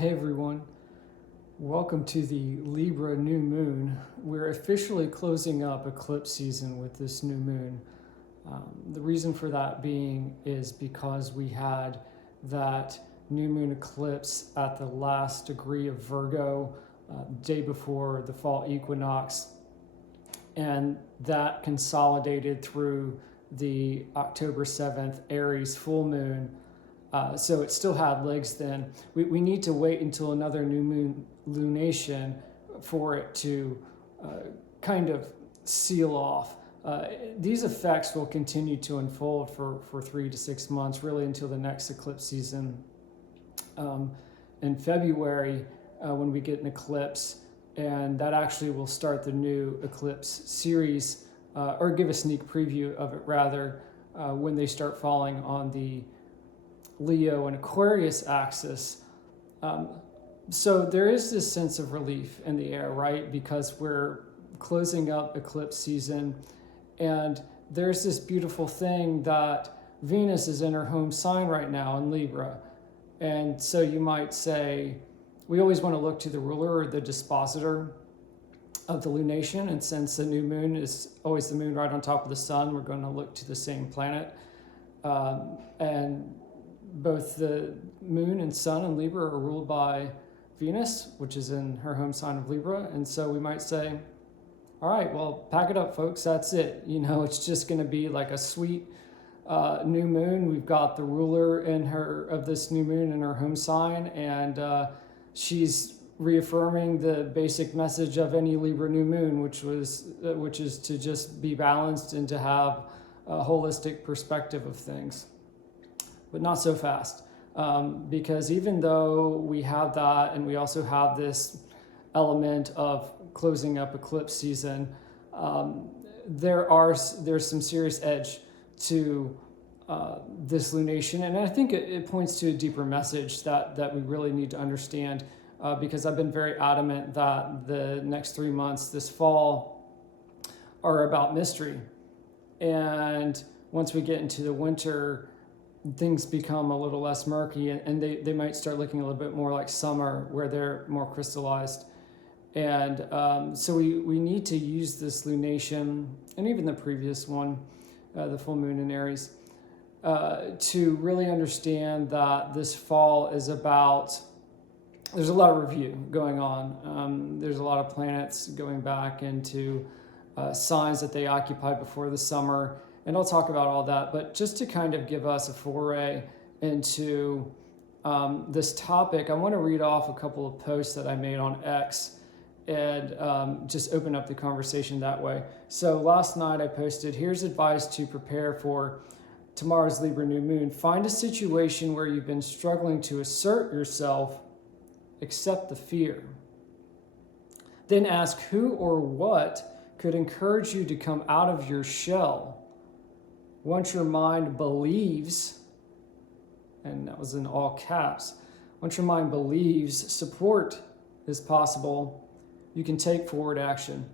Hey everyone, welcome to the Libra New Moon. We're officially closing up eclipse season with this new moon. The reason for that being is because we had that new moon eclipse at the last degree of Virgo, day before the fall equinox, and that consolidated through the October 7th Aries full moon. So it still had legs then. We need to wait until another new moon lunation for it to kind of seal off. These effects will continue to unfold for 3 to 6 months, really until the next eclipse season in February when we get an eclipse. And that actually will start the new eclipse series, or give a sneak preview of it rather, when they start falling on the Leo and Aquarius axis. So there is this sense of relief in the air, right? Because we're closing up eclipse season, and there's this beautiful thing that Venus is in her home sign right now in Libra. And so you might say, we always want to look to the ruler or the dispositor of the lunation, and since the new moon is always the moon right on top of the sun, we're going to look to the same planet. And both the moon and sun in Libra are ruled by Venus, which is in her home sign of Libra. And so we might say, all right, well, pack it up, folks. That's it. You know, it's just going to be like a sweet new moon. We've got the ruler of this new moon in her home sign, and she's reaffirming the basic message of any Libra new moon, which is to just be balanced and to have a holistic perspective of things. But not so fast, because even though we have that, and we also have this element of closing up eclipse season, there's some serious edge to this lunation, and I think it points to a deeper message that we really need to understand, because I've been very adamant that the next 3 months this fall are about mystery, and once we get into the winter, things become a little less murky, and they might start looking a little bit more like summer, where they're more crystallized. And so we need to use this lunation, and even the previous one, the full moon in Aries, to really understand that this fall is about, there's a lot of review going on. There's a lot of planets going back into signs that they occupied before the summer. And I'll talk about all that, but just to kind of give us a foray into this topic, I want to read off a couple of posts that I made on X and just open up the conversation that way. So last night I posted, here's advice to prepare for tomorrow's Libra new moon. Find a situation where you've been struggling to assert yourself, accept the fear. Then ask who or what could encourage you to come out of your shell. Once your mind believes, and that was in all caps, once your mind believes support is possible, you can take forward action.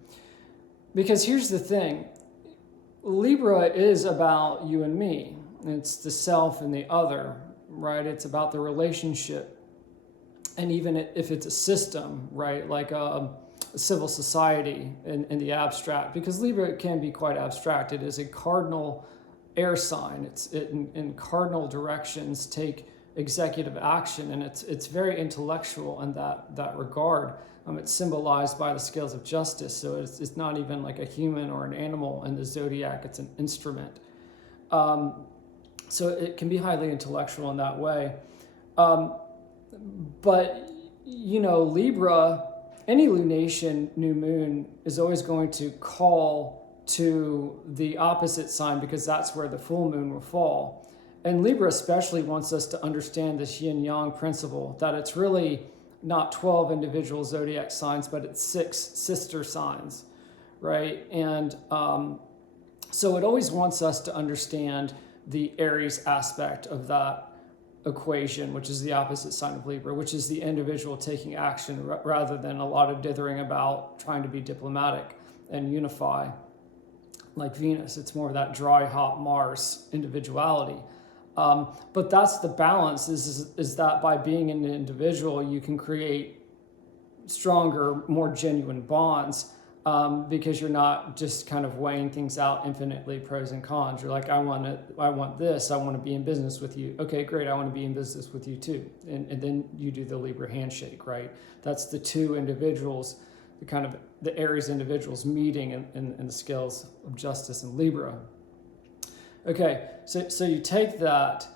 Because here's the thing, Libra is about you and me. It's the self and the other, right? It's about the relationship. And even if it's a system, right, like a civil society in the abstract, because Libra can be quite abstract. It is a cardinal air sign. It in cardinal directions take executive action, and it's very intellectual in that regard. It's symbolized by the scales of justice, so it's not even like a human or an animal in the zodiac. It's an instrument. So it can be highly intellectual in that way. But you know, Libra, any lunation, new moon, is always going to call to the opposite sign, because that's where the full moon will fall. And Libra especially wants us to understand this yin-yang principle, that it's really not 12 individual zodiac signs, but it's 6 sister signs, right? And so it always wants us to understand the Aries aspect of that equation, which is the opposite sign of Libra, which is the individual taking action rather than a lot of dithering about trying to be diplomatic and unify. Like Venus, it's more of that dry, hot Mars individuality. But that's the balance, is that by being an individual, you can create stronger, more genuine bonds, because you're not just kind of weighing things out infinitely, pros and cons. You're like, I want this, I want to be in business with you. Okay, great, I want to be in business with you too. And then you do the Libra handshake, right? That's the two individuals, the Aries individuals meeting in the scales of justice in Libra. Okay, so you take that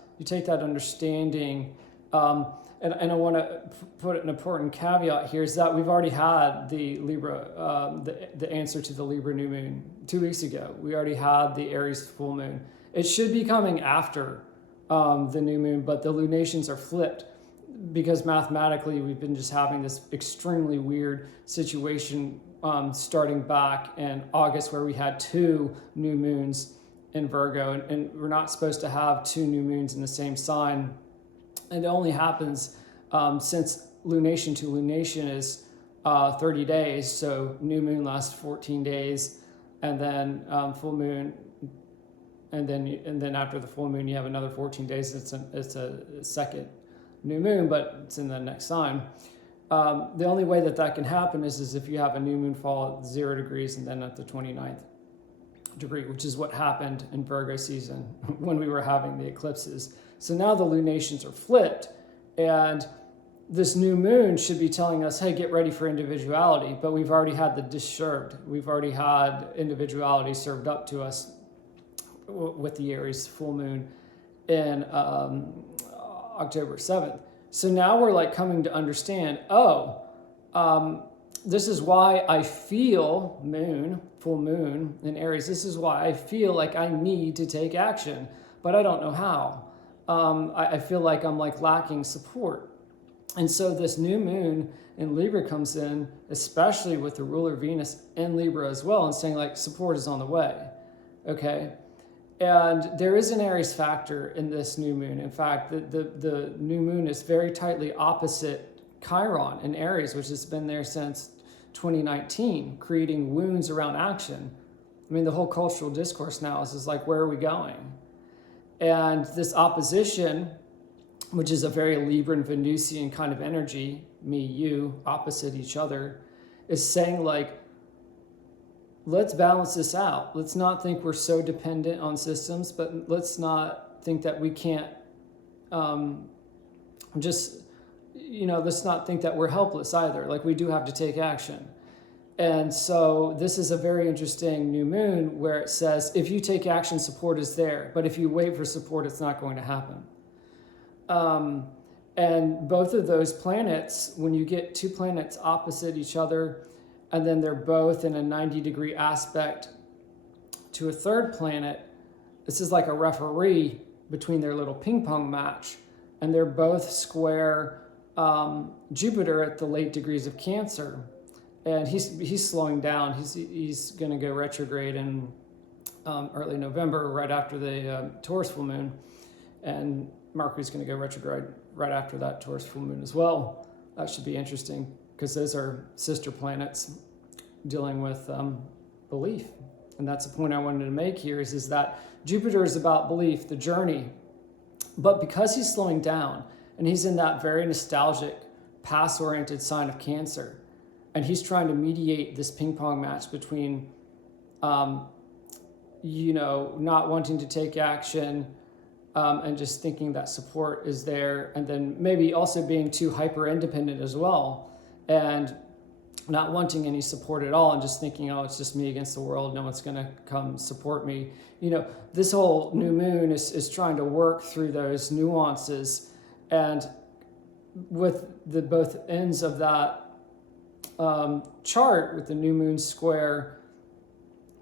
understanding, and I want to put an important caveat here, is that we've already had the Libra, the answer to the Libra new moon 2 weeks ago. We already had the Aries full moon. It should be coming after the new moon, but the lunations are flipped because mathematically we've been just having this extremely weird situation starting back in August, where we had 2 new moons in Virgo, and we're not supposed to have 2 new moons in the same sign. It only happens since lunation to lunation is 30 days. So new moon lasts 14 days, and then full moon, and then after the full moon you have another 14 days. It's a second new moon, but it's in the next sign. The only way that can happen is if you have a new moon fall at 0 degrees and then at the 29th degree, which is what happened in Virgo season when we were having the eclipses. So now the lunations are flipped, and this new moon should be telling us, hey, get ready for individuality, but we've already had the dish served. We've already had individuality served up to us with the Aries full moon in October 7th. So now we're like coming to understand, this is why I feel full moon in Aries. This is why I feel like I need to take action, but I don't know how. I feel like I'm like lacking support. And so this new moon in Libra comes in, especially with the ruler Venus in Libra as well, and saying like support is on the way. Okay. And there is an Aries factor in this new moon. In fact, the new moon is very tightly opposite Chiron in Aries, which has been there since 2019, creating wounds around action. I mean, the whole cultural discourse now is like, where are we going? And this opposition, which is a very Libran Venusian kind of energy, me, you, opposite each other, is saying like, let's balance this out. Let's not think we're so dependent on systems, but let's not think that we can't let's not think that we're helpless either. Like, we do have to take action. And so this is a very interesting new moon where it says, if you take action, support is there. But if you wait for support, it's not going to happen. And both of those planets, when you get 2 planets opposite each other, and then they're both in a 90-degree aspect to a third planet, this is like a referee between their little ping pong match. And they're both square Jupiter at the late degrees of Cancer. And he's slowing down. He's going to go retrograde in early November, right after the Taurus full moon. And Mercury's going to go retrograde right after that Taurus full moon as well. That should be interesting, because those are sister planets dealing with belief. And that's the point I wanted to make here, is that Jupiter is about belief, the journey. But because he's slowing down, and he's in that very nostalgic, past-oriented sign of Cancer, and he's trying to mediate this ping pong match between, not wanting to take action and just thinking that support is there, and then maybe also being too hyper-independent as well, and not wanting any support at all, and just thinking, it's just me against the world, no one's going to come support me. This whole new moon is trying to work through those nuances, and with the both ends of that chart, with the new moon square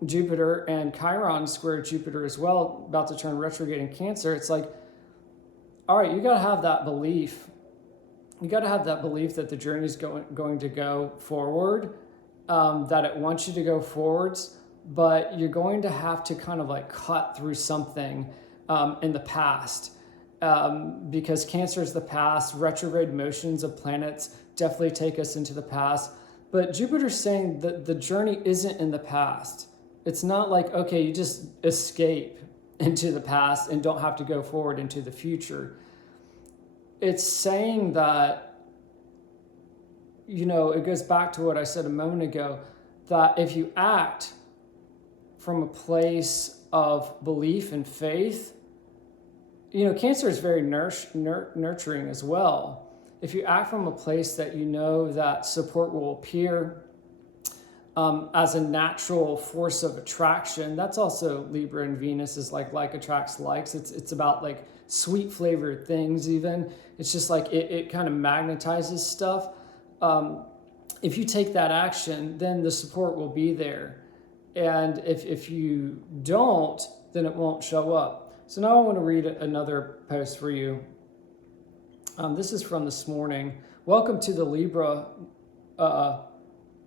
Jupiter and Chiron square Jupiter as well, about to turn retrograde in Cancer, it's like, all right, you got to have that belief. You got to have that belief that the journey is going to go forward, that it wants you to go forwards, but you're going to have to kind of like cut through something in the past, because Cancer is the past. Retrograde motions of planets definitely take us into the past. But Jupiter's saying that the journey isn't in the past. It's not like, okay, you just escape into the past and don't have to go forward into the future. It's saying that, it goes back to what I said a moment ago, that if you act from a place of belief and faith, Cancer is very nurturing as well. If you act from a place that that support will appear as a natural force of attraction, that's also Libra and Venus is like attracts likes. It's about like sweet flavored things even. It's just like it kind of magnetizes stuff. If you take that action, then the support will be there. And if you don't, then it won't show up. So now I want to read another post for you. This is from this morning. Welcome to the Libra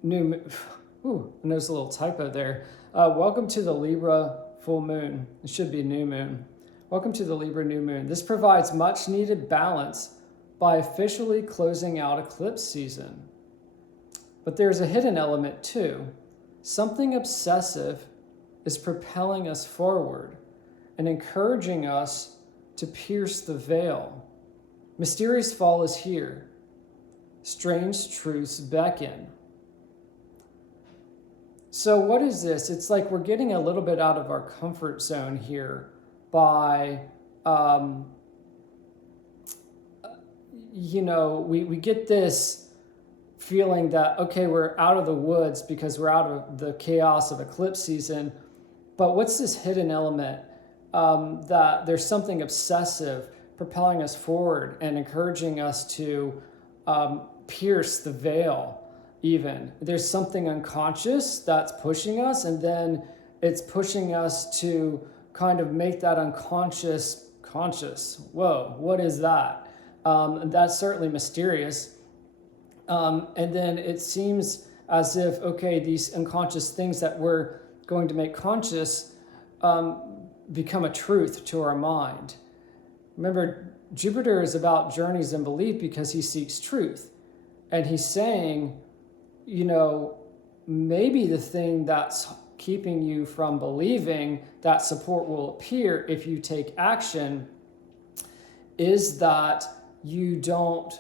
new moon. Ooh, I noticed a little typo there. Welcome to the Libra full moon. It should be new moon. Welcome to the Libra new moon. This provides much needed balance by officially closing out eclipse season. But there's a hidden element too. Something obsessive is propelling us forward and encouraging us to pierce the veil. Mysterious fall is here. Strange truths beckon. So what is this? It's like we're getting a little bit out of our comfort zone here by, we get this feeling that, okay, we're out of the woods because we're out of the chaos of eclipse season. But what's this hidden element? That there's something obsessive propelling us forward and encouraging us to pierce the veil even. There's something unconscious that's pushing us, and then it's pushing us to kind of make that unconscious conscious. Whoa, what is that? That's certainly mysterious. And then it seems as if, okay, these unconscious things that we're going to make conscious become a truth to our mind. Remember, Jupiter is about journeys and belief because he seeks truth. And he's saying, maybe the thing that's keeping you from believing that support will appear if you take action is that you don't,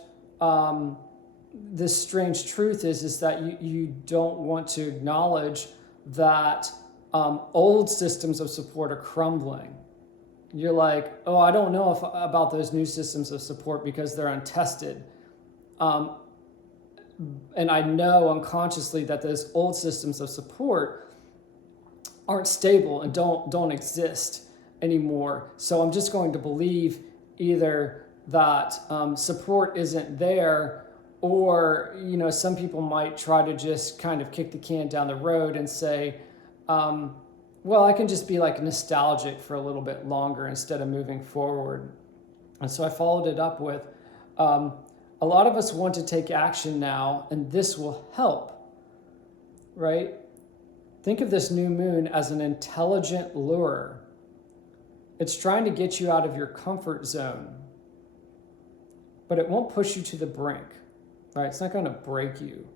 this strange truth is that you don't want to acknowledge that old systems of support are crumbling. You're like, oh, I don't know about those new systems of support because they're untested. And I know unconsciously that those old systems of support aren't stable and don't exist anymore. So I'm just going to believe either that support isn't there, or some people might try to just kind of kick the can down the road and say, well, I can just be like nostalgic for a little bit longer instead of moving forward. And so I followed it up with, a lot of us want to take action now, and this will help, right? Think of this new moon as an intelligent lure. It's trying to get you out of your comfort zone, but it won't push you to the brink, right? It's not going to break you,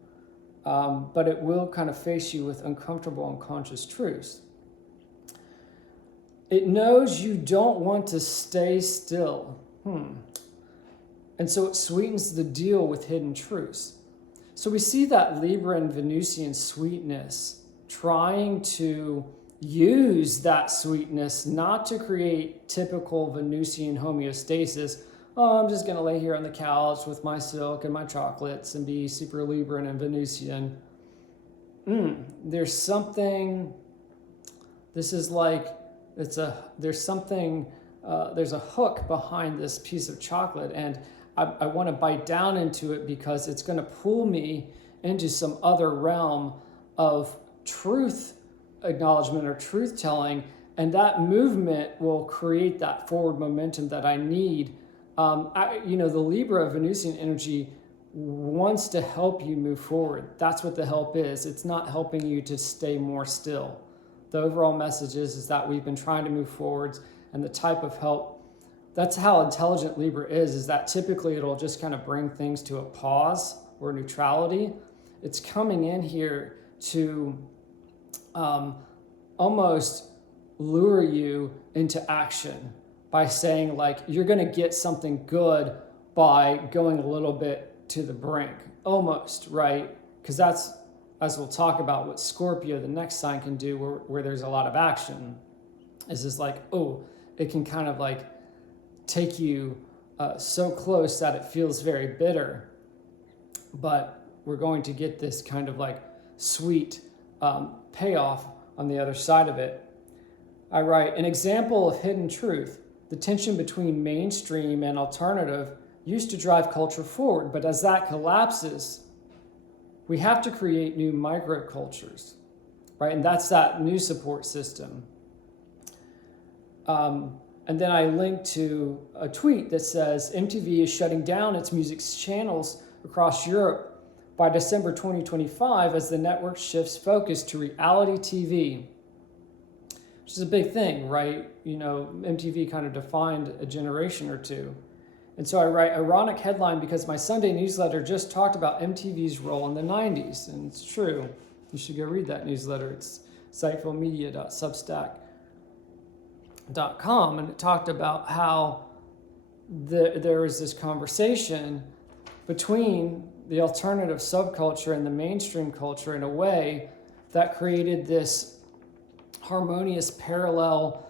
but it will kind of face you with uncomfortable, unconscious truths. It knows you don't want to stay still. And so it sweetens the deal with hidden truths. So we see that Libra and Venusian sweetness trying to use that sweetness not to create typical Venusian homeostasis. Oh, I'm just going to lay here on the couch with my silk and my chocolates and be super Libran and Venusian. There's something, this is like, there's a hook behind this piece of chocolate, and I want to bite down into it because it's going to pull me into some other realm of truth acknowledgement or truth telling, and that movement will create that forward momentum that I need. The Libra Venusian energy wants to help you move forward. That's what the help is. It's not helping you to stay more still. The overall message is that we've been trying to move forwards, and the type of help, that's how intelligent Libra is that typically it'll just kind of bring things to a pause or neutrality. It's coming in here to almost lure you into action by saying like, you're going to get something good by going a little bit to the brink, almost, right? Because that's, as we'll talk about, what Scorpio, the next sign, can do where there's a lot of action, is just like, oh, it can kind of like take you so close that it feels very bitter. But we're going to get this kind of like sweet payoff on the other side of it. I write, an example of hidden truth. The tension between mainstream and alternative used to drive culture forward, but as that collapses, we have to create new microcultures, right? And that's that new support system. And then I link to a tweet that says, MTV is shutting down its music channels across Europe by December 2025 as the network shifts focus to reality TV, which is a big thing, right? You know, MTV kind of defined a generation or two. And so I write, ironic headline because my Sunday newsletter just talked about MTV's role in the 90s. And it's true. You should go read that newsletter. It's sightfulmedia.substack.com. And it talked about how there was this conversation between the alternative subculture and the mainstream culture in a way that created this harmonious parallel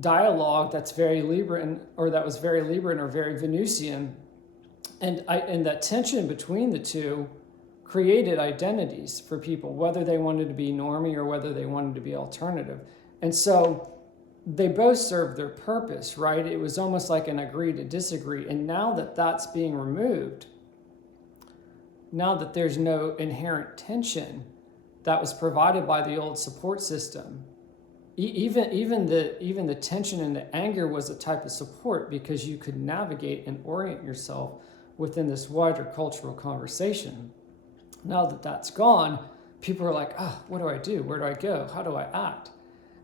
dialogue that's very Libran, or that was very Libran or very Venusian, and that tension between the two created identities for people, whether they wanted to be normie or whether they wanted to be alternative. And so they both served their purpose, right? It was almost like an agree to disagree. And now that that's being removed, now that there's no inherent tension that was provided by the old support system, even the tension and the anger was a type of support because you could navigate and orient yourself within this wider cultural conversation. Now that that's gone, people are like, oh, what do I do? Where do I go? How do I act?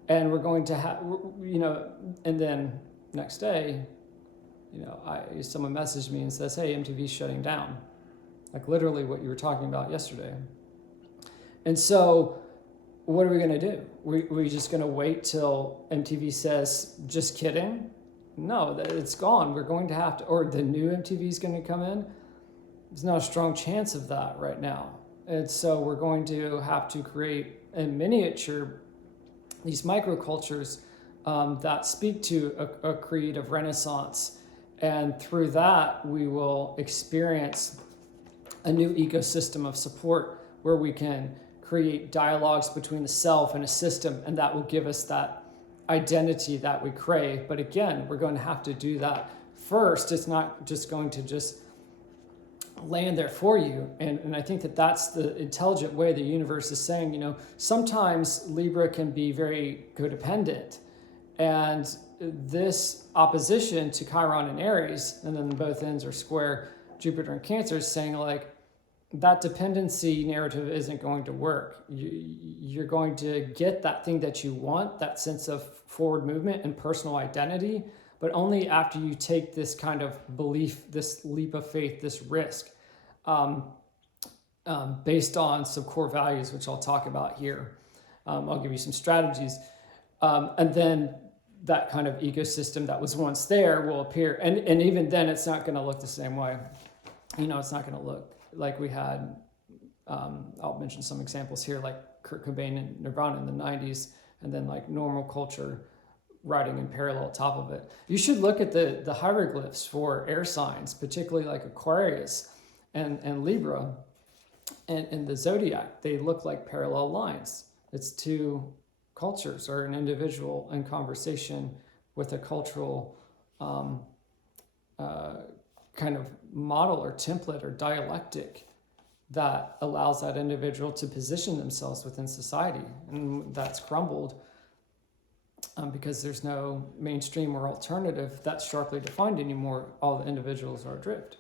And we're going to have, you know, and then next day, you know, someone messaged me and says, hey, MTV's shutting down. Like literally what you were talking about yesterday. And so what are we going to do? We just going to wait till MTV says, just kidding? No, it's gone. We're going to have to, or the new MTV is going to come in. There's not a strong chance of that right now. And so we're going to have to create in miniature these microcultures that speak to a creative renaissance. And through that, we will experience a new ecosystem of support where we can create dialogues between the self and a system, and that will give us that identity that we crave. But again, we're going to have to do that first. It's not just going to just land there for you. And I think that that's the intelligent way the universe is saying, you know, sometimes Libra can be very codependent. And this opposition to Chiron and Aries, and then both ends are square Jupiter and Cancer, is saying like, that dependency narrative isn't going to work. You're going to get that thing that you want, that sense of forward movement and personal identity, but only after you take this kind of belief, this leap of faith, this risk, based on some core values, which I'll talk about here. I'll give you some strategies. And then that kind of ecosystem that was once there will appear. And even then, it's not going to look the same way. You know, it's not going to look like we had, I'll mention some examples here, like Kurt Cobain and Nirvana in the 90s, and then like normal culture riding in parallel top of it. You should look at the hieroglyphs for air signs, particularly like Aquarius and Libra and the zodiac. They look like parallel lines. It's two cultures or an individual in conversation with a cultural kind of model or template or dialectic that allows that individual to position themselves within society. And that's crumbled because there's no mainstream or alternative that's sharply defined anymore. All the individuals are adrift.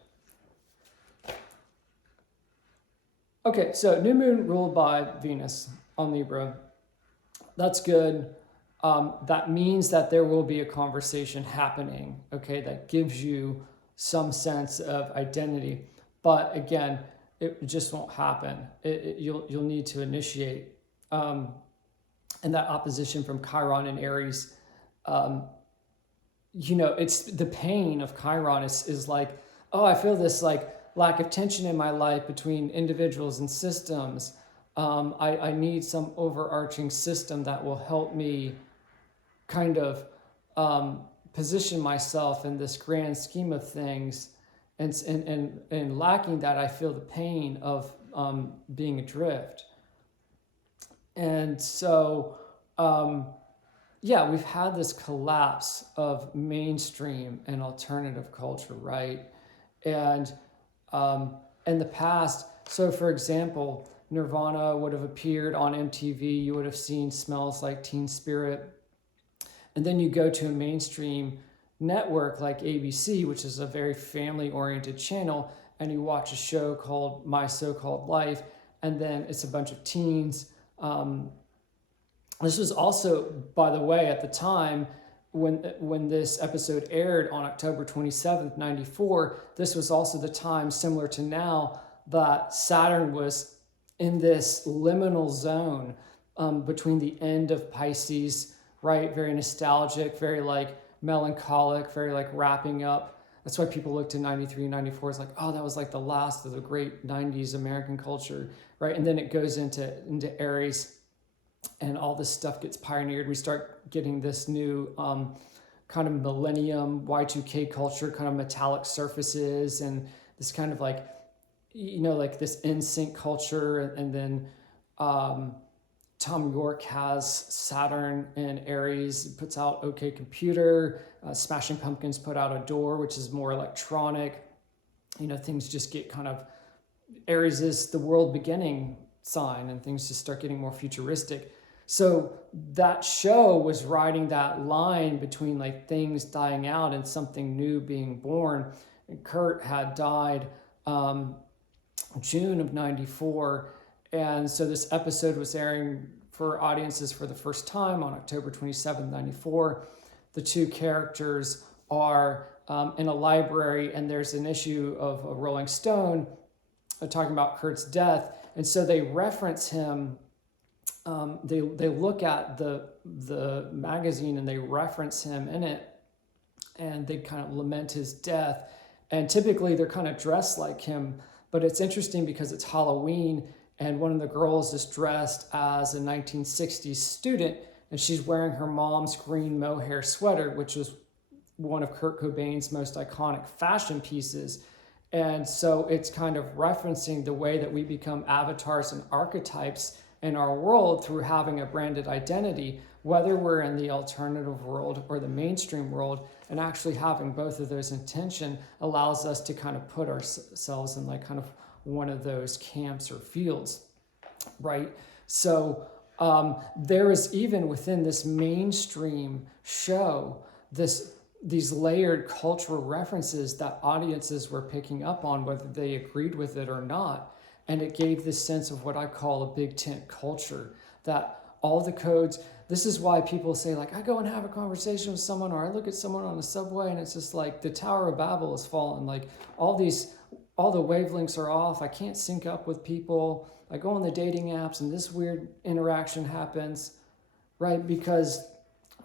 Okay, so new moon ruled by Venus on Libra. That's good. That means that there will be a conversation happening, okay, that gives you some sense of identity. But again, it just won't happen. You'll need to initiate. and that opposition from Chiron and Aries, um, it's the pain of Chiron is like, oh, I feel this like lack of tension in my life between individuals and systems. I need some overarching system that will help me kind of position myself in this grand scheme of things. And lacking that, I feel the pain of being adrift. And so, we've had this collapse of mainstream and alternative culture, right? And in the past, so for example, Nirvana would have appeared on MTV. You would have seen Smells Like Teen Spirit. And then you go to a mainstream network like ABC, which is a very family-oriented channel, and you watch a show called My So-Called Life, and then it's a bunch of teens. This was also, by the way, at the time when this episode aired on October 27th, 94, this was also the time, similar to now, that Saturn was in this liminal zone between the end of Pisces, right? Very nostalgic, very like melancholic, very like wrapping up. That's why people look to 93 and 94 as like, oh, that was like the last of the great 90s American culture, right? And then it goes into Aries, and all this stuff gets pioneered. We start getting this new kind of millennium Y2K culture, kind of metallic surfaces, and this kind of like, like this NSYNC culture. And then Tom York has Saturn and Aries, puts out OK Computer. Smashing Pumpkins put out Adore, which is more electronic. Things just get kind of, Aries is the world beginning sign, and things just start getting more futuristic. So that show was riding that line between like things dying out and something new being born. And Kurt had died June of 94. And so this episode was airing for audiences for the first time on October 27, 94. The two characters are in a library, and there's an issue of a Rolling Stone talking about Kurt's death. And so they reference him. They look at the magazine and they reference him in it, and they kind of lament his death. And typically they're kind of dressed like him, but it's interesting because it's Halloween, and one of the girls is dressed as a 1960s student, and she's wearing her mom's green mohair sweater, which was one of Kurt Cobain's most iconic fashion pieces. And so it's kind of referencing the way that we become avatars and archetypes in our world through having a branded identity, whether we're in the alternative world or the mainstream world. And actually having both of those in tension allows us to kind of put ourselves in like kind of one of those camps or fields, right? So there is, even within this mainstream show, these layered cultural references that audiences were picking up on, whether they agreed with it or not. And it gave this sense of what I call a big tent culture, that all the codes, this is why people say like, I go and have a conversation with someone, or I look at someone on the subway and it's just like the Tower of Babel has fallen. Like all the wavelengths are off. I can't sync up with people. I go on the dating apps and this weird interaction happens, right? Because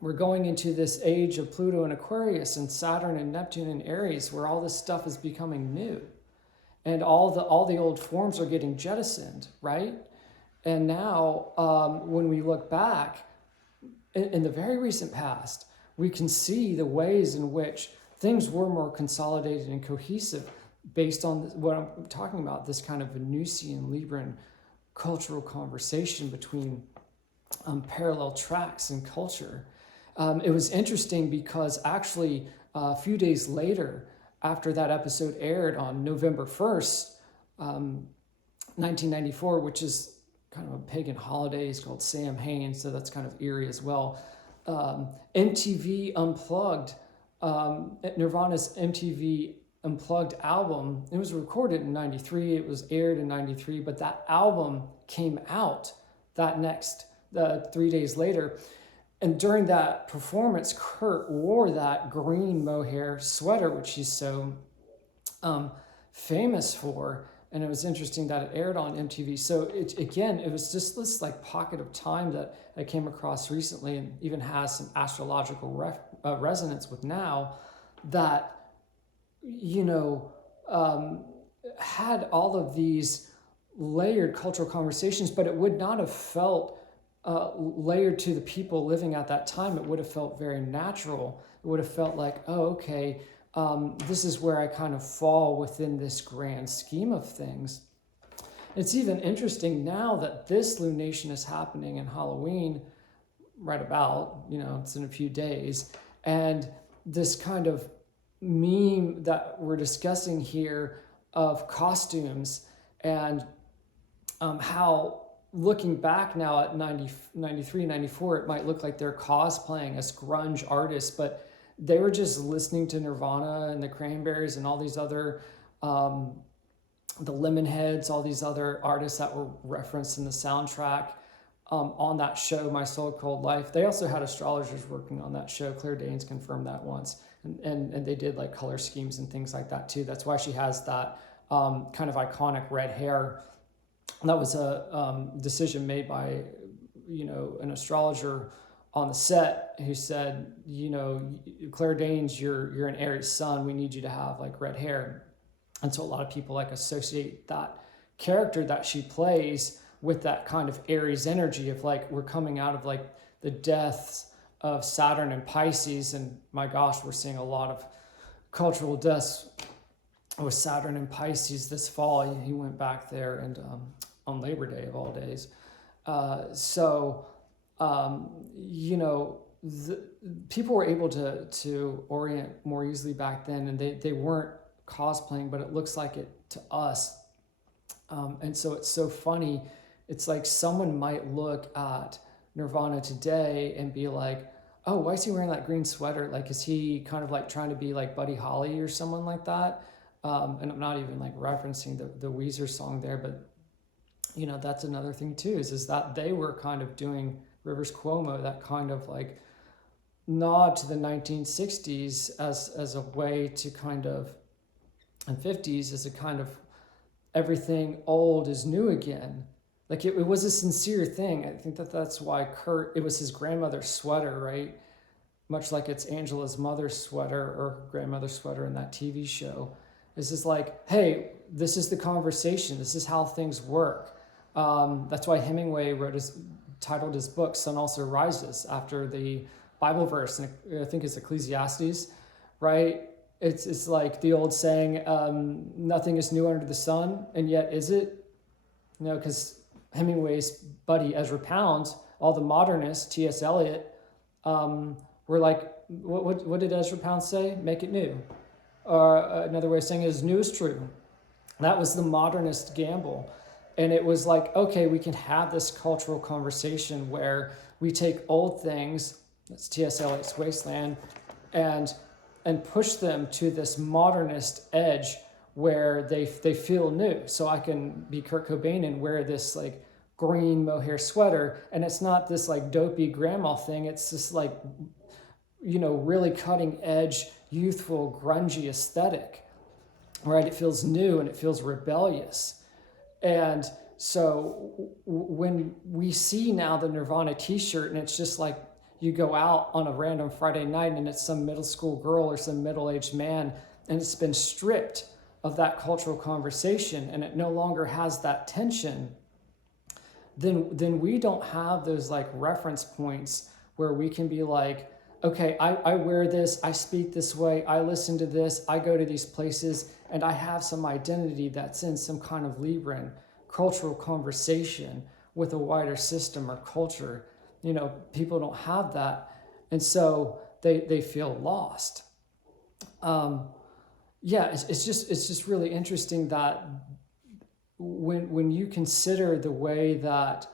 we're going into this age of Pluto and Aquarius and Saturn and Neptune and Aries, where all this stuff is becoming new. And all the old forms are getting jettisoned, right? And now, when we look back, in the very recent past, we can see the ways in which things were more consolidated and cohesive based on what I'm talking about, this kind of Venusian, Libran cultural conversation between parallel tracks in culture. It was interesting because actually a few days later, after that episode aired on November 1st, 1994, which is kind of a pagan holiday, is called Samhain, so that's kind of eerie as well. MTV Unplugged, Nirvana's MTV Unplugged album, it was recorded in 93, it was aired in 93, but that album came out that next 3 days later. And during that performance, Kurt wore that green mohair sweater, which he's so famous for. And it was interesting that it aired on MTV. So it was just this like pocket of time that I came across recently, and even has some astrological resonance with now, that, had all of these layered cultural conversations, but it would not have felt layered to the people living at that time. It would have felt very natural. It would have felt like, oh, okay, this is where I kind of fall within this grand scheme of things. It's even interesting now that this lunation is happening in Halloween, right about, it's in a few days. And this kind of meme that we're discussing here of costumes, and how looking back now at 93, 94, it might look like they're cosplaying as grunge artists, but they were just listening to Nirvana and the Cranberries and all these other, the Lemonheads, all these other artists that were referenced in the soundtrack on that show, My So Called Life. They also had astrologers working on that show. Claire Danes confirmed that once. And they did like color schemes and things like that too. That's why she has that kind of iconic red hair. That was a decision made by, an astrologer on the set who said, Claire Danes, you're an Aries sun. We need you to have like red hair. And so a lot of people like associate that character that she plays with that kind of Aries energy of like, we're coming out of like the deaths of Saturn and Pisces. And my gosh, we're seeing a lot of cultural deaths with Saturn and Pisces this fall. He went back there and on Labor Day of all days. People were able to orient more easily back then, and they weren't cosplaying, but it looks like it to us. And so it's so funny. It's like someone might look at Nirvana today and be like, oh, why is he wearing that green sweater? Like, is he kind of like trying to be like Buddy Holly or someone like that? And I'm not even like referencing the Weezer song there, but that's another thing too, is that they were kind of doing Rivers Cuomo, that kind of like nod to the 1960s as a way to kind of, and 50s as a kind of everything old is new again. Like it was a sincere thing. I think that's why Kurt, it was his grandmother's sweater, right? Much like it's Angela's mother's sweater or grandmother's sweater in that TV show. It's just like, hey, this is the conversation. This is how things work. That's why Hemingway titled his book, Sun Also Rises, after the Bible verse, and I think it's Ecclesiastes, right? It's like the old saying, nothing is new under the sun, and yet is it? Because Hemingway's buddy Ezra Pound, all the modernists, T.S. Eliot, were like, what did Ezra Pound say? Make it new. Another way of saying it is new is true. That was the modernist gamble. And it was like, okay, we can have this cultural conversation where we take old things, that's T.S. Eliot's Wasteland, and push them to this modernist edge where they feel new. So I can be Kurt Cobain and wear this like green mohair sweater, and it's not this like dopey grandma thing. It's this like, really cutting edge, youthful, grungy aesthetic, right? It feels new and it feels rebellious. And so when we see now the Nirvana t-shirt, and it's just like you go out on a random Friday night and it's some middle school girl or some middle-aged man, and it's been stripped of that cultural conversation and it no longer has that tension, then we don't have those like reference points where we can be like, okay, I wear this, I speak this way, I listen to this, I go to these places, and I have some identity that's in some kind of Libran cultural conversation with a wider system or culture. People don't have that, and so they feel lost. It's just really interesting that when you consider the way that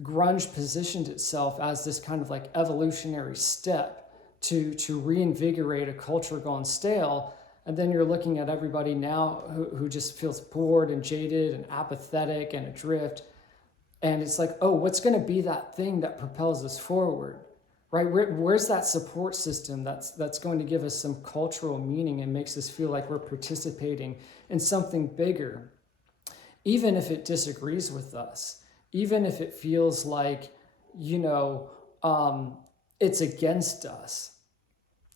grunge positioned itself as this kind of like evolutionary step to reinvigorate a culture gone stale, and then you're looking at everybody now who just feels bored and jaded and apathetic and adrift, and it's like, oh, what's going to be that thing that propels us forward, right? Where's that support system that's going to give us some cultural meaning and makes us feel like we're participating in something bigger? even if it disagrees with us, even if it feels like, it's against us.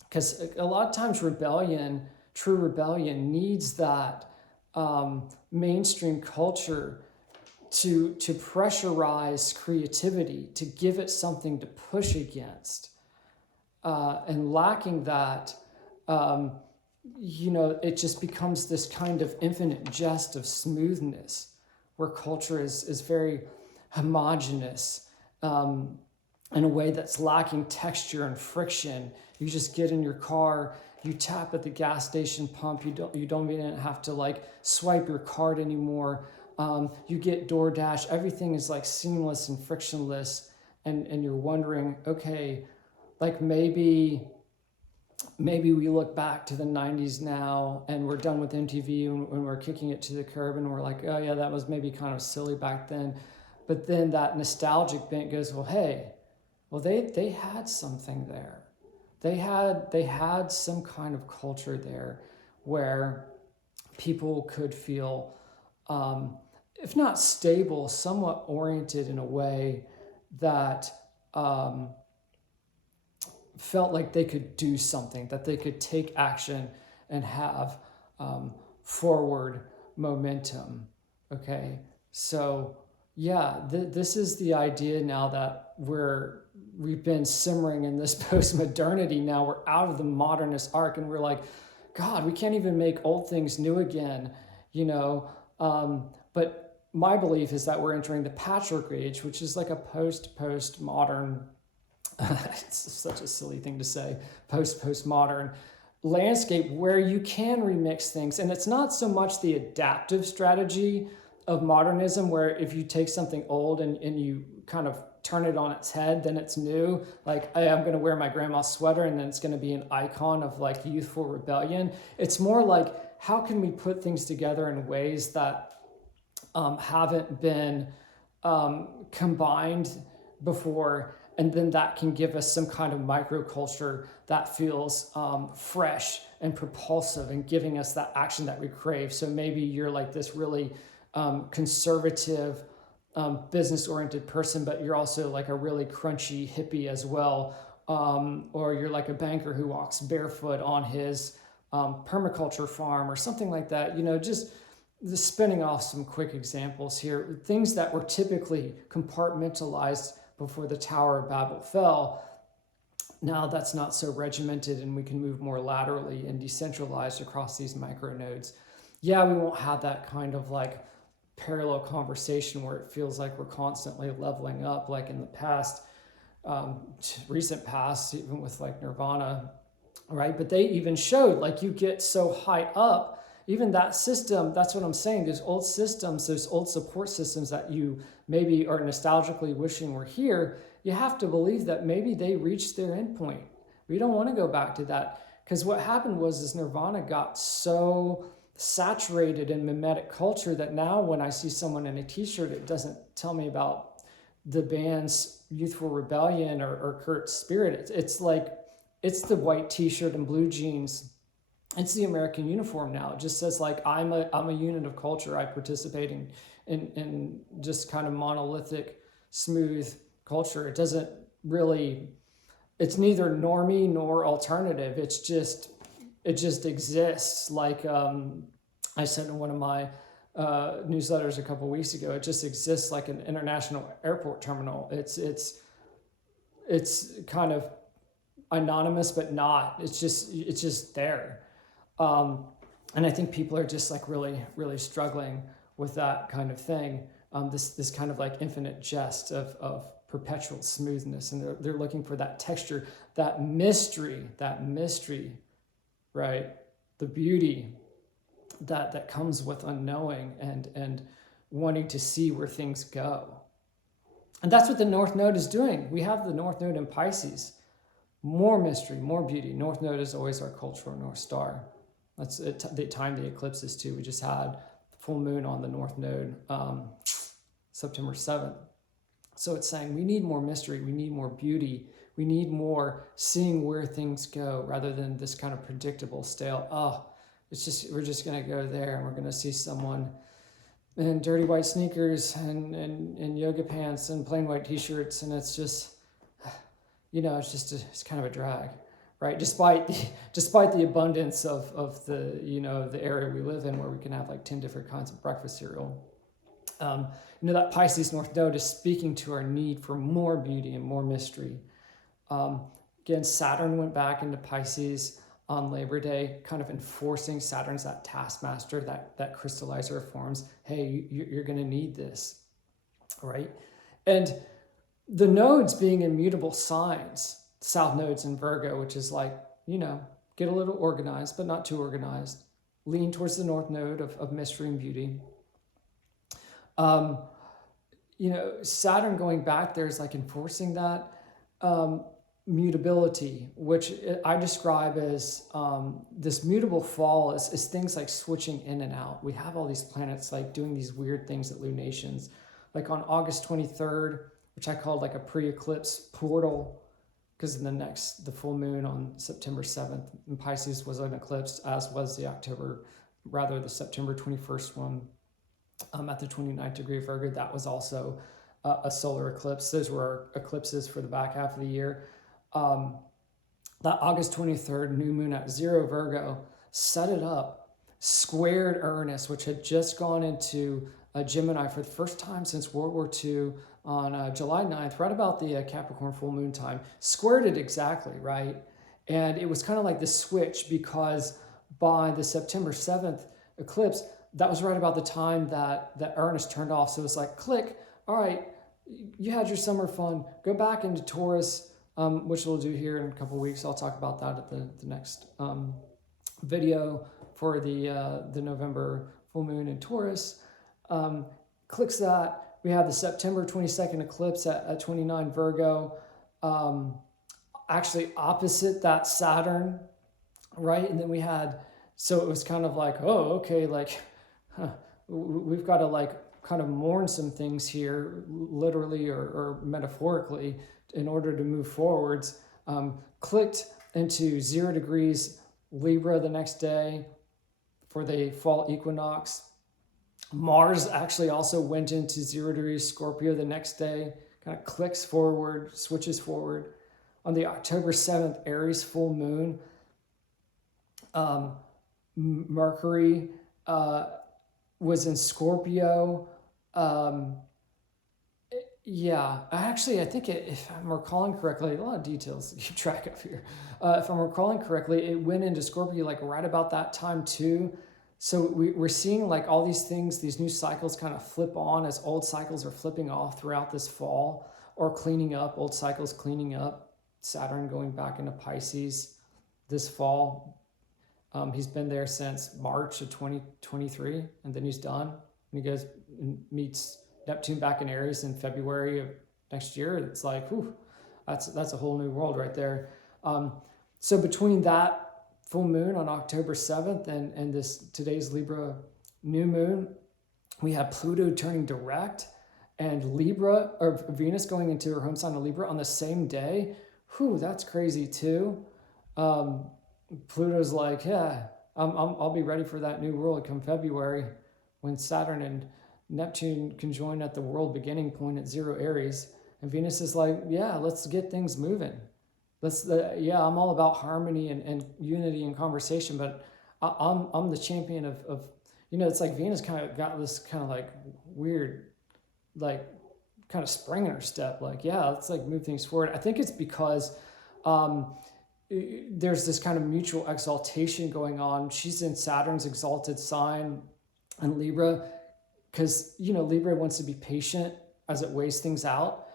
Because a lot of times true rebellion needs that mainstream culture to pressurize creativity, to give it something to push against. And lacking that, it just becomes this kind of infinite jest of smoothness, where culture is very homogenous, in a way that's lacking texture and friction. You just get in your car, you tap at the gas station pump, you don't even have to like swipe your card anymore. You get DoorDash, everything is like seamless and frictionless, and you're wondering, okay, like maybe we look back to the 90s now and we're done with MTV and we're kicking it to the curb and we're like, oh yeah, that was maybe kind of silly back then. But then that nostalgic bent goes, well, hey, well, they had something there. They had some kind of culture there where people could feel, if not stable, somewhat oriented in a way that felt like they could do something, that they could take action and have forward momentum. Okay, so yeah, this is the idea now that we've been simmering in this post-modernity. Now we're out of the modernist arc and we're like, God, we can't even make old things new again, but my belief is that we're entering the patchwork age, which is like a post-modern, it's such a silly thing to say, postmodern landscape where you can remix things. And it's not so much the adaptive strategy of modernism, where if you take something old and you kind of turn it on its head, then it's new. Like, hey, I'm going to wear my grandma's sweater and then it's going to be an icon of like youthful rebellion. It's more like, how can we put things together in ways that haven't been combined before, and then that can give us some kind of microculture that feels fresh and propulsive and giving us that action that we crave. So maybe you're like this really conservative, business-oriented person, but you're also like a really crunchy hippie as well. Or you're like a banker who walks barefoot on his permaculture farm or something like that. Just spinning off some quick examples here. Things that were typically compartmentalized before the Tower of Babel fell. Now that's not so regimented, and we can move more laterally and decentralized across these micronodes. Yeah, we won't have that kind of like parallel conversation where it feels like we're constantly leveling up like in the past, recent past, even with like Nirvana, right? But they even showed like you get so high up, even that system, that's what I'm saying, those old systems, those old support systems that you maybe are nostalgically wishing were here, you have to believe that maybe they reached their endpoint. We don't want to go back to that, because what happened was Nirvana got so saturated in mimetic culture that now when I see someone in a t-shirt, it doesn't tell me about the band's youthful rebellion or Kurt's spirit. It's like, it's the white t-shirt and blue jeans. It's the American uniform now. It just says like, I'm a unit of culture. I participate in just kind of monolithic, smooth culture. It doesn't really, it's neither normie nor alternative. It just exists. Like I said in one of my newsletters a couple of weeks ago, it just exists like an international airport terminal. It's kind of anonymous, but not. It's just there. And I think people are just like really, really struggling with that kind of thing. This kind of like infinite jest of perpetual smoothness, and they're looking for that texture, that mystery, right? The beauty that comes with unknowing and wanting to see where things go. And that's what the North Node is doing. We have the North Node in Pisces. More mystery, more beauty. North Node is always our cultural North Star. That's the time the eclipses too. We just had full moon on the North Node, September 7th. So it's saying we need more mystery, we need more beauty, we need more seeing where things go rather than this kind of predictable, stale, we're just going to go there and we're going to see someone and dirty white sneakers and yoga pants and plain white t-shirts, and it's just, it's kind of a drag, right? Despite the abundance of the the area we live in, where we can have like 10 different kinds of breakfast cereal. That Pisces North Node is speaking to our need for more beauty and more mystery. Again, Saturn went back into Pisces on Labor Day, kind of enforcing. Saturn's that taskmaster, that crystallizer of forms. Hey, you're going to need this, right? And the nodes being immutable signs, South nodes in Virgo, which is like, get a little organized, but not too organized. Lean towards the North Node of mystery and beauty. Saturn going back there is like enforcing that mutability, which I describe as this mutable fall is things like switching in and out. We have all these planets like doing these weird things at lunations. Like on August 23rd, which I called like a pre-eclipse portal, because the full moon on September 7th in Pisces was an eclipse, as was the September 21st one. At the 29th degree of Virgo, that was also a solar eclipse. Those were eclipses for the back half of the year. That August 23rd new moon at 0 Virgo set it up, squared Uranus, which had just gone into Gemini for the first time since World War II on July 9th, right about the Capricorn full moon time, squared it exactly, right? And it was kind of like the switch, because by the September 7th eclipse, that was right about the time that Uranus turned off. So it was like, click, all right, you had your summer fun, go back into Taurus, which we'll do here in a couple of weeks. I'll talk about that at the next video for the November full moon in Taurus. Clicks that. We have the September 22nd eclipse at 29 Virgo, actually opposite that Saturn, right? And then we had, so it was kind of like, oh, okay, like, we've got to like kind of mourn some things here, literally or metaphorically, in order to move forwards. Clicked into 0 degrees Libra the next day for the fall equinox. Mars actually also went into 0 degrees Scorpio the next day, kind of clicks forward, switches forward. On the October 7th Aries full moon, Mercury was in Scorpio. I think if I'm recalling correctly, a lot of details to keep track of here. If I'm recalling correctly, it went into Scorpio like right about that time too. So we're seeing like all these things, these new cycles kind of flip on as old cycles are flipping off throughout this fall, or cleaning up, old cycles cleaning up. Saturn going back into Pisces this fall. He's been there since March of 2023, and then he's done. And he goes and meets Neptune back in Aries in February of next year. It's like, whew, that's a whole new world right there. So between that full moon on October 7th and today's Libra new moon, we have Pluto turning direct and Libra, or Venus going into her home sign of Libra on the same day. Whew, that's crazy too. Pluto's like, yeah, I'll be ready for that new world come February, when Saturn and Neptune can join at the world beginning point at 0 Aries. And Venus is like, yeah, let's get things moving. I'm all about harmony and unity and conversation, but I'm the champion of it's like Venus kind of got this kind of like weird, like kind of spring in her step. Like, yeah, let's like move things forward. I think it's because there's this kind of mutual exaltation going on. She's in Saturn's exalted sign in Libra, because, Libra wants to be patient as it weighs things out.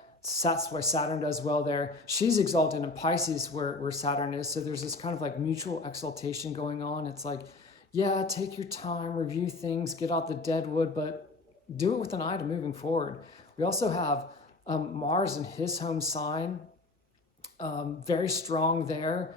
That's why Saturn does well there. She's exalted in Pisces where Saturn is. So there's this kind of like mutual exaltation going on. It's like, yeah, take your time, review things, get out the dead wood, but do it with an eye to moving forward. We also have Mars in his home sign, very strong there,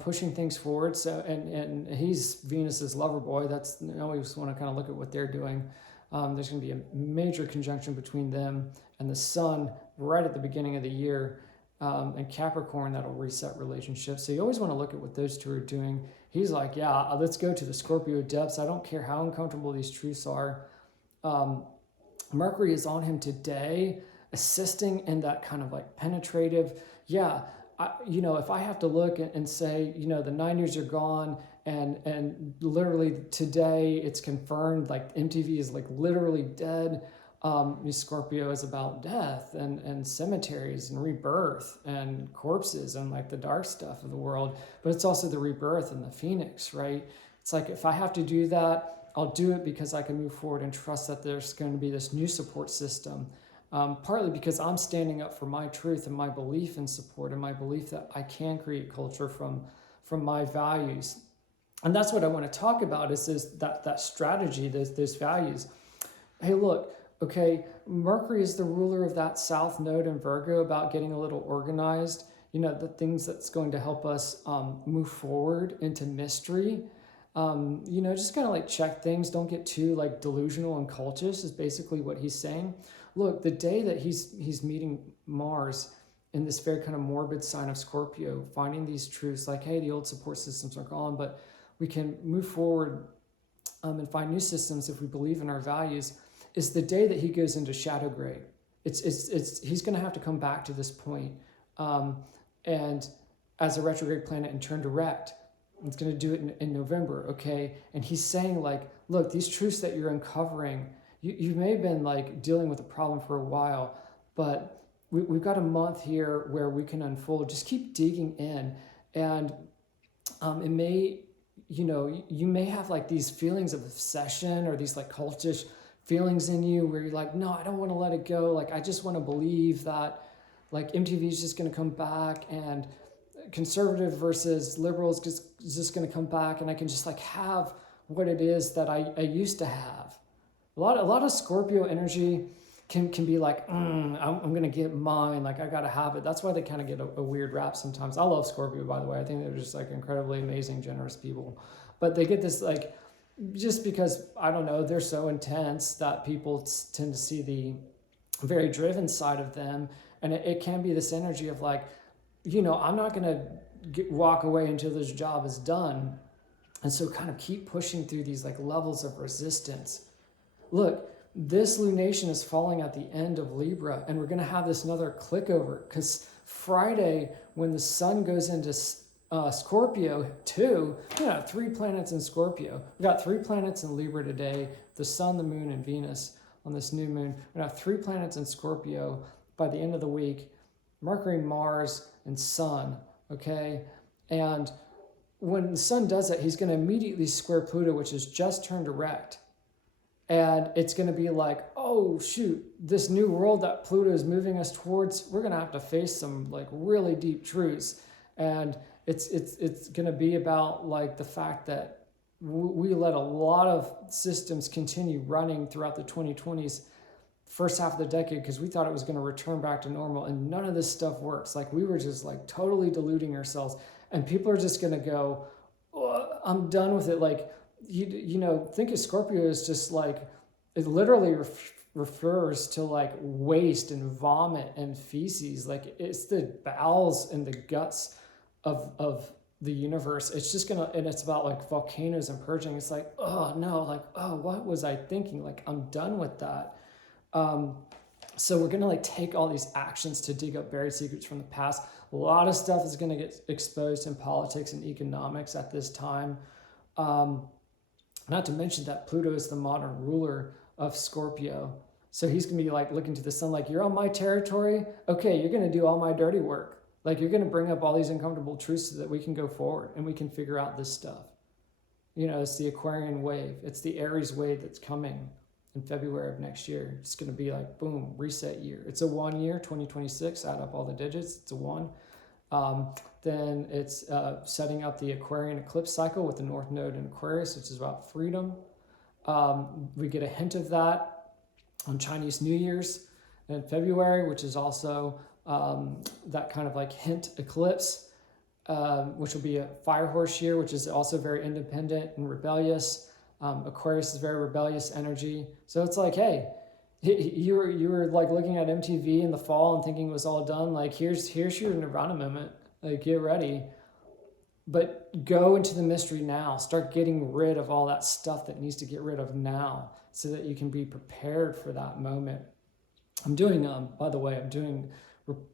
pushing things forward. So, and he's Venus's lover boy. That's, I always want to kind of look at what they're doing. There's going to be a major conjunction between them and the sun right at the beginning of the year, and Capricorn, that'll reset relationships. So you always want to look at what those two are doing. He's like, yeah, let's go to the Scorpio depths. I don't care how uncomfortable these truths are. Mercury is on him today, assisting in that kind of like penetrative, if I have to look and say, the 90s are gone, and literally today it's confirmed, like MTV is like literally dead. Scorpio is about death and cemeteries and rebirth and corpses and like the dark stuff of the world, but it's also the rebirth and the phoenix, right? It's like, if I have to do that, I'll do it because I can move forward and trust that there's going to be this new support system. Partly because I'm standing up for my truth and my belief in support and my belief that I can create culture from my values. And that's what I want to talk about is that strategy, those values. Hey, look, okay, Mercury is the ruler of that South Node in Virgo, about getting a little organized, the things that's going to help us move forward into mystery. Just kind of like check things. Don't get too like delusional and cultish is basically what he's saying. Look, the day that he's meeting Mars in this very kind of morbid sign of Scorpio, finding these truths like, hey, the old support systems are gone, but we can move forward and find new systems if we believe in our values, is the day that he goes into shadow gray. He's going to have to come back to this point. And as a retrograde planet and turn direct, it's going to do it in November, okay? And he's saying like, look, these truths that you're uncovering, you may have been like dealing with a problem for a while, but we've got a month here where we can unfold. Just keep digging in. And it may, you may have like these feelings of obsession or these like cultish feelings in you where you're like, no, I don't want to let it go. Like, I just want to believe that like MTV is just going to come back and conservative versus liberals is just going to come back, and I can just like have what it is that I used to have. A lot of Scorpio energy can be like, I'm going to get mine. Like, I got to have it. That's why they kind of get a weird rap sometimes. I love Scorpio, by the way. I think they're just like incredibly amazing, generous people. But they get this like, just because, I don't know, they're so intense that people tend to see the very driven side of them. And it can be this energy of like, I'm not going to walk away until this job is done. And so kind of keep pushing through these like levels of resistance. Look, this lunation is falling at the end of Libra, and we're going to have this another click over, because Friday, when the sun goes into Scorpio too, we got 3 planets in Scorpio. We got 3 planets in Libra today, the sun, the moon, and Venus on this new moon. We have 3 planets in Scorpio by the end of the week, Mercury, Mars, and Sun, okay? And when the sun does that, he's going to immediately square Pluto, which has just turned direct. And it's going to be like, oh, shoot, this new world that Pluto is moving us towards, we're going to have to face some like really deep truths. And it's going to be about like the fact that we let a lot of systems continue running throughout the 2020s, first half of the decade, because we thought it was going to return back to normal, and none of this stuff works. Like, we were just like totally deluding ourselves, and people are just going to go, oh, I'm done with it. Like, think of Scorpio as just like, it literally refers to like waste and vomit and feces. Like, it's the bowels and the guts of the universe. It's just and it's about like volcanoes and purging. It's like, oh no, like, oh, what was I thinking? Like, I'm done with that. So we're gonna like take all these actions to dig up buried secrets from the past. A lot of stuff is gonna get exposed in politics and economics at this time. Not to mention that Pluto is the modern ruler of Scorpio. So he's going to be like looking to the sun like, you're on my territory? Okay, you're going to do all my dirty work. Like, you're going to bring up all these uncomfortable truths so that we can go forward and we can figure out this stuff. It's the Aquarian wave. It's the Aries wave that's coming in February of next year. It's going to be like, boom, reset year. It's a 1 year, 2026, add up all the digits. It's a 1. Then it's setting up the Aquarian eclipse cycle with the North Node in Aquarius, which is about freedom. We get a hint of that on Chinese New Year's in February, which is also that kind of like hint eclipse, which will be a fire horse year, which is also very independent and rebellious. Aquarius is very rebellious energy. So it's like, hey, you were like looking at MTV in the fall and thinking it was all done. Like, here's your Nirvana moment. Like, get ready. But go into the mystery now. Start getting rid of all that stuff that needs to get rid of now so that you can be prepared for that moment. I'm doing, by the way, I'm doing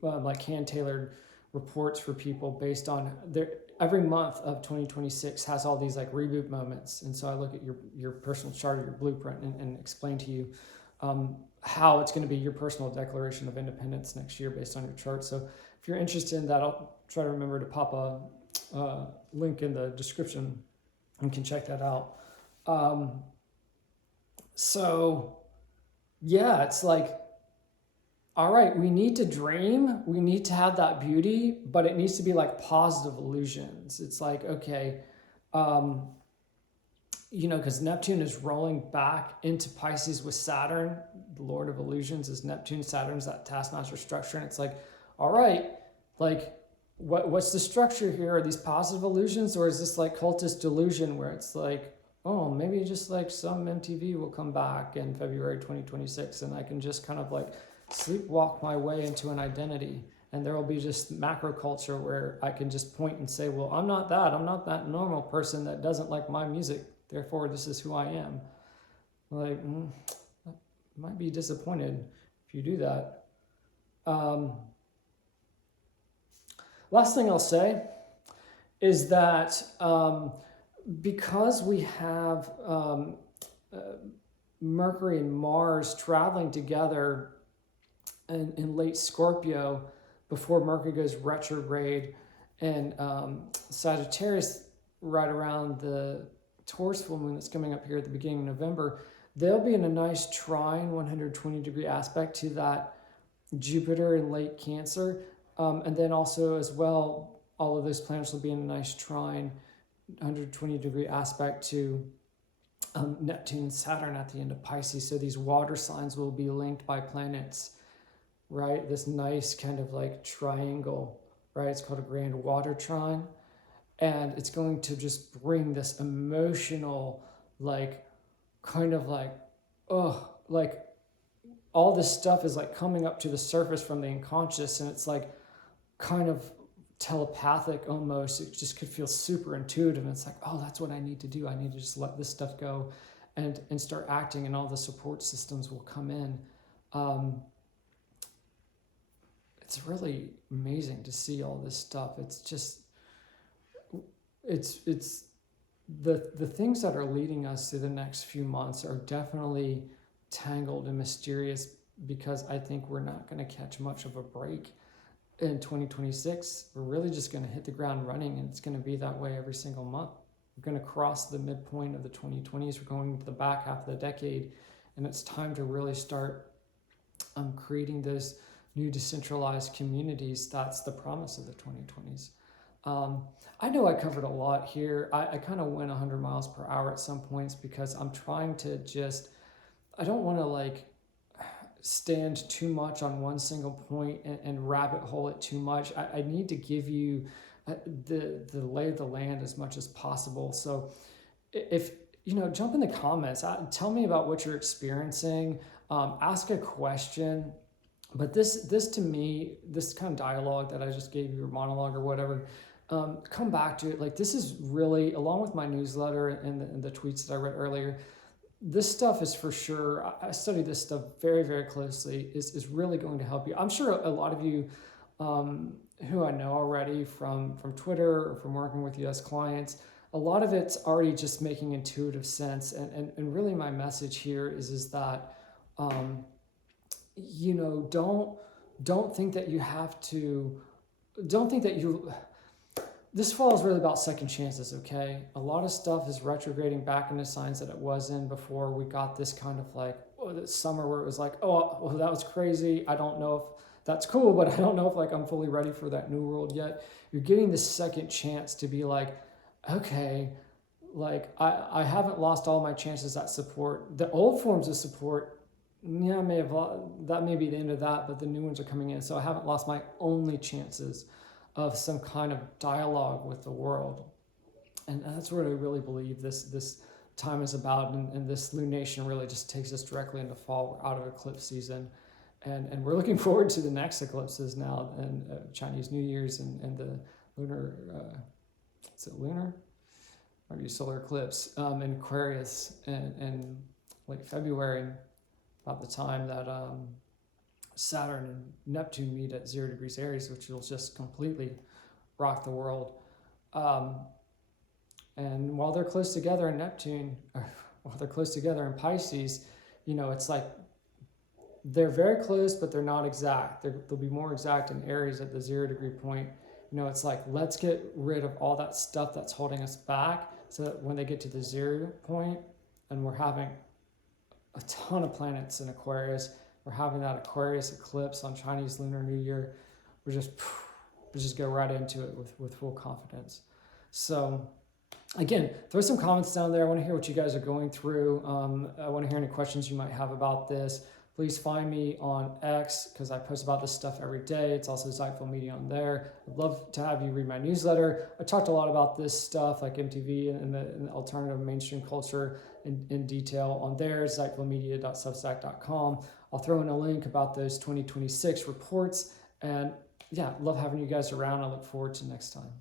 like hand-tailored reports for people based on every month of 2026 has all these like reboot moments. And so I look at your personal chart or your blueprint and explain to you how it's going to be your personal declaration of independence next year based on your chart. So if you're interested in that, I'll try to remember to pop a link in the description and can check that out. So yeah, it's like, all right, we need to dream, we need to have that beauty, but it needs to be like positive illusions. It's like, okay, because Neptune is rolling back into Pisces with Saturn. The Lord of Illusions is Neptune. Saturn's that taskmaster structure. And it's like, all right, like, what's the structure here? Are these positive illusions, or is this like cultist delusion where it's like, oh, maybe just like some MTV will come back in February 2026 and I can just kind of like sleepwalk my way into an identity, and there will be just macro culture where I can just point and say, well, I'm not that normal person that doesn't like my music, therefore this is who I am. Like, I might be disappointed if you do that. Last thing I'll say is that because we have Mercury and Mars traveling together in late Scorpio before Mercury goes retrograde, and Sagittarius right around the Taurus full moon that's coming up here at the beginning of November, they'll be in a nice trine 120-degree aspect to that Jupiter in late Cancer. And then also as well, all of those planets will be in a nice trine 120-degree aspect to Neptune and Saturn at the end of Pisces. So these water signs will be linked by planets, right? This nice kind of like triangle, right? It's called a grand water trine. And it's going to just bring this emotional, like, kind of like, like all this stuff is like coming up to the surface from the unconscious, and it's like kind of telepathic almost. It just could feel super intuitive. And it's like, oh, that's what I need to do. I need to just let this stuff go and start acting, and all the support systems will come in. It's really amazing to see all this stuff. It's just, it's the things that are leading us through the next few months are definitely tangled and mysterious, because I think we're not going to catch much of a break in 2026. We're really just going to hit the ground running, and it's going to be that way every single month. We're going to cross the midpoint of the 2020s. We're going into the back half of the decade, and it's time to really start creating those new decentralized communities. That's the promise of the 2020s. I know I covered a lot here. I kind of went 100 miles per hour at some points because I'm trying to just, I don't want to like stand too much on one single point and rabbit hole it too much. I need to give you the lay of the land as much as possible. So if, jump in the comments, tell me about what you're experiencing, ask a question. But this to me, this kind of dialogue that I just gave you, or monologue or whatever, come back to it. Like, this is really, along with my newsletter and the tweets that I read earlier, this stuff is for sure, I study this stuff very, very closely, is really going to help you. I'm sure a lot of you who I know already from Twitter or from working with you as clients, a lot of it's already just making intuitive sense. And really my message here is that, don't think that you have to, this fall is really about second chances, okay? A lot of stuff is retrograding back into signs that it was in before we got this kind of like, this summer where it was like, oh, well, that was crazy. I don't know if that's cool, but I don't know if like I'm fully ready for that new world yet. You're getting this second chance to be like, okay, like I haven't lost all my chances at support. The old forms of support, yeah, that may be the end of that, but the new ones are coming in. So I haven't lost my only chances of some kind of dialogue with the world. And that's what I really believe this time is about. And this lunation really just takes us directly into fall. We're out of eclipse season. And we're looking forward to the next eclipses now, and Chinese New Year's and the lunar is it lunar? Maybe solar eclipse in Aquarius in late February, about the time that Saturn and Neptune meet at 0 degrees Aries, which will just completely rock the world. And while they're close together in Neptune, or while they're close together in Pisces, you know, it's like they're very close, but they're not exact. They'll be more exact in Aries at the 0 degree point. You know, it's like, let's get rid of all that stuff that's holding us back, so that when they get to the 0 point and we're having a ton of planets in Aquarius, we're having that Aquarius eclipse on Chinese Lunar New Year, we just go right into it with full confidence. So again, throw some comments down there. I want to hear what you guys are going through. I want to hear any questions you might have about this. Please find me on X, because I post about this stuff every day. It's also Zeitful Media on there. I'd love to have you read my newsletter. I talked a lot about this stuff, like MTV and the alternative mainstream culture in detail on there, zeitfulmedia.substack.com. I'll throw in a link about those 2026 reports. And yeah, love having you guys around. I look forward to next time.